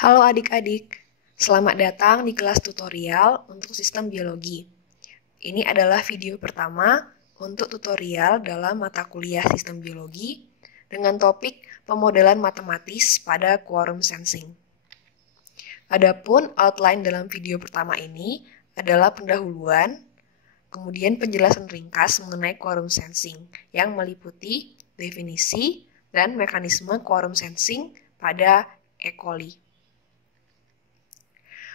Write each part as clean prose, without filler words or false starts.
Halo adik-adik, selamat datang di kelas tutorial untuk sistem biologi. Ini adalah video pertama untuk tutorial dalam mata kuliah sistem biologi dengan topik pemodelan matematis pada quorum sensing. Adapun outline dalam video pertama ini adalah pendahuluan, kemudian penjelasan ringkas mengenai quorum sensing yang meliputi definisi dan mekanisme quorum sensing pada E. coli.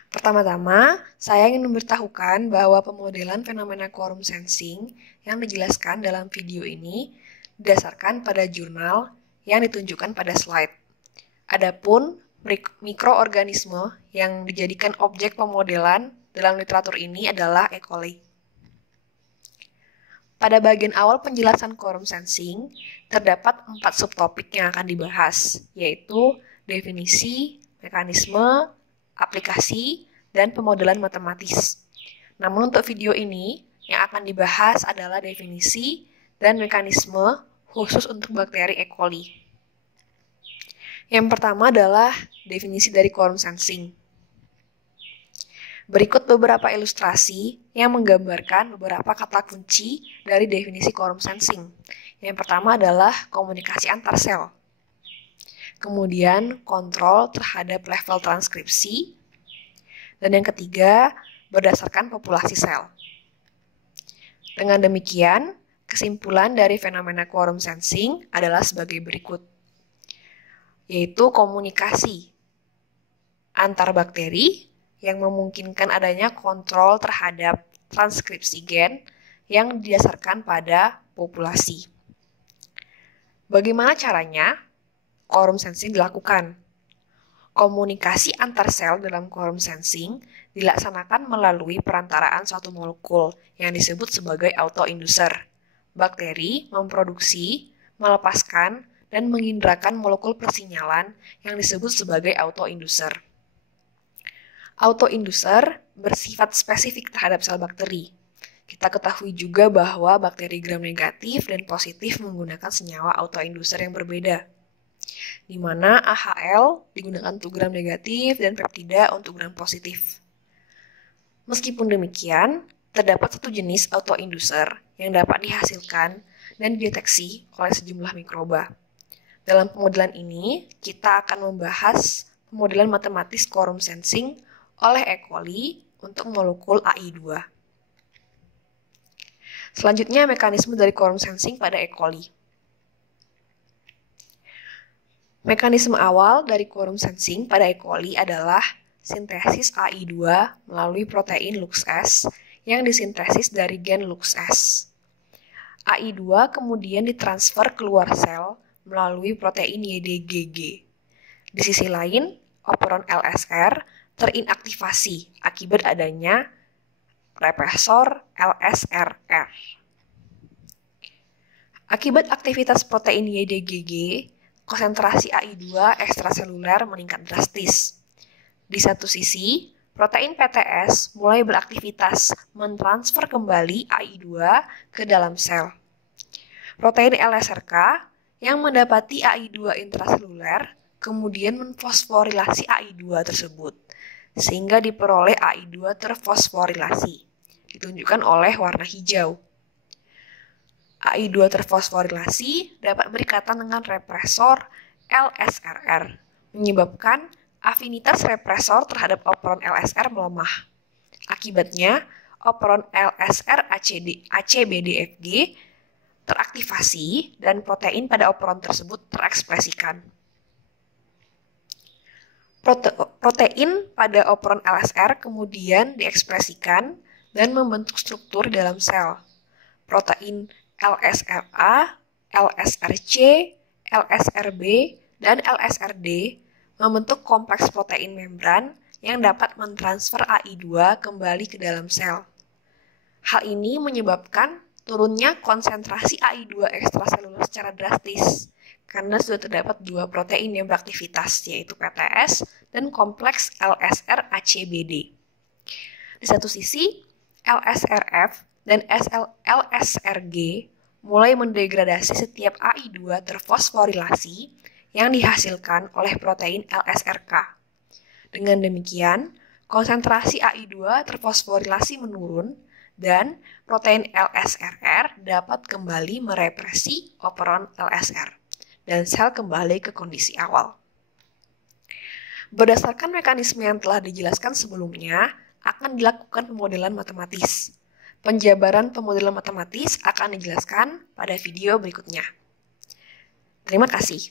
Pertama-tama, saya ingin memberitahukan bahwa pemodelan fenomena quorum sensing yang dijelaskan dalam video ini didasarkan pada jurnal yang ditunjukkan pada slide. Adapun mikroorganisme yang dijadikan objek pemodelan dalam literatur ini adalah E. coli. Pada bagian awal penjelasan quorum sensing, terdapat 4 subtopik yang akan dibahas, yaitu definisi, mekanisme, aplikasi, dan pemodelan matematis. Namun untuk video ini, yang akan dibahas adalah definisi dan mekanisme khusus untuk bakteri E. coli. Yang pertama adalah definisi dari quorum sensing. Berikut beberapa ilustrasi yang menggambarkan beberapa kata kunci dari definisi quorum sensing. Yang pertama adalah komunikasi antar sel. Kemudian kontrol terhadap level transkripsi. Dan yang ketiga, berdasarkan populasi sel. Dengan demikian, kesimpulan dari fenomena quorum sensing adalah sebagai berikut, yaitu komunikasi antar bakteri yang memungkinkan adanya kontrol terhadap transkripsi gen yang didasarkan pada populasi. Bagaimana caranya quorum sensing dilakukan? Komunikasi antar sel dalam quorum sensing dilaksanakan melalui perantaraan suatu molekul yang disebut sebagai autoinducer. Bakteri memproduksi, melepaskan, dan mengindrakan molekul persinyalan yang disebut sebagai autoinducer. Autoinducer bersifat spesifik terhadap sel bakteri. Kita ketahui juga bahwa bakteri gram negatif dan positif menggunakan senyawa autoinducer yang berbeda, di mana AHL digunakan untuk gram negatif dan peptida untuk gram positif. Meskipun demikian, terdapat satu jenis autoinducer yang dapat dihasilkan dan dideteksi oleh sejumlah mikroba. Dalam pemodelan ini, kita akan membahas pemodelan matematis quorum sensing oleh E. coli untuk molekul AI2. Selanjutnya, mekanisme dari quorum sensing pada E. coli. Mekanisme awal dari quorum sensing pada E. coli adalah sintesis AI2 melalui protein LuxS yang disintesis dari gen LuxS. AI2 kemudian ditransfer keluar sel melalui protein YDGG. Di sisi lain, operon LSR terinaktivasi akibat adanya represor LSRR. Akibat aktivitas protein YDGG, konsentrasi AI2 ekstraseluler meningkat drastis. Di satu sisi, protein PTS mulai beraktivitas mentransfer kembali AI2 ke dalam sel. Protein LSRK yang mendapati AI2 intraseluler kemudian menfosforilasi AI2 tersebut, sehingga diperoleh AI2 terfosforilasi, ditunjukkan oleh warna hijau. AI2 terfosforilasi dapat berikatan dengan represor LSRR, menyebabkan afinitas represor terhadap operon LSR melemah. Akibatnya, operon LSR ACBDFG teraktivasi dan protein pada operon tersebut terekspresikan. Protein pada operon LSR kemudian diekspresikan dan membentuk struktur dalam sel. Protein LSRA, LSRC, LSRB, dan LSRD membentuk kompleks protein membran yang dapat mentransfer AI2 kembali ke dalam sel. Hal ini menyebabkan turunnya konsentrasi AI2 ekstraseluler secara drastis, karena sudah terdapat 2 protein yang beraktivitas, yaitu PTS dan kompleks LSR-ACBD. Di satu sisi, LSRF dan LSRG mulai mendegradasi setiap AI2 terfosforilasi yang dihasilkan oleh protein LSRK. Dengan demikian, konsentrasi AI2 terfosforilasi menurun dan protein LSRR dapat kembali merepresi operon LSR dan sel kembali ke kondisi awal. Berdasarkan mekanisme yang telah dijelaskan sebelumnya, akan dilakukan pemodelan matematis. Penjabaran pemodelan matematis akan dijelaskan pada video berikutnya. Terima kasih.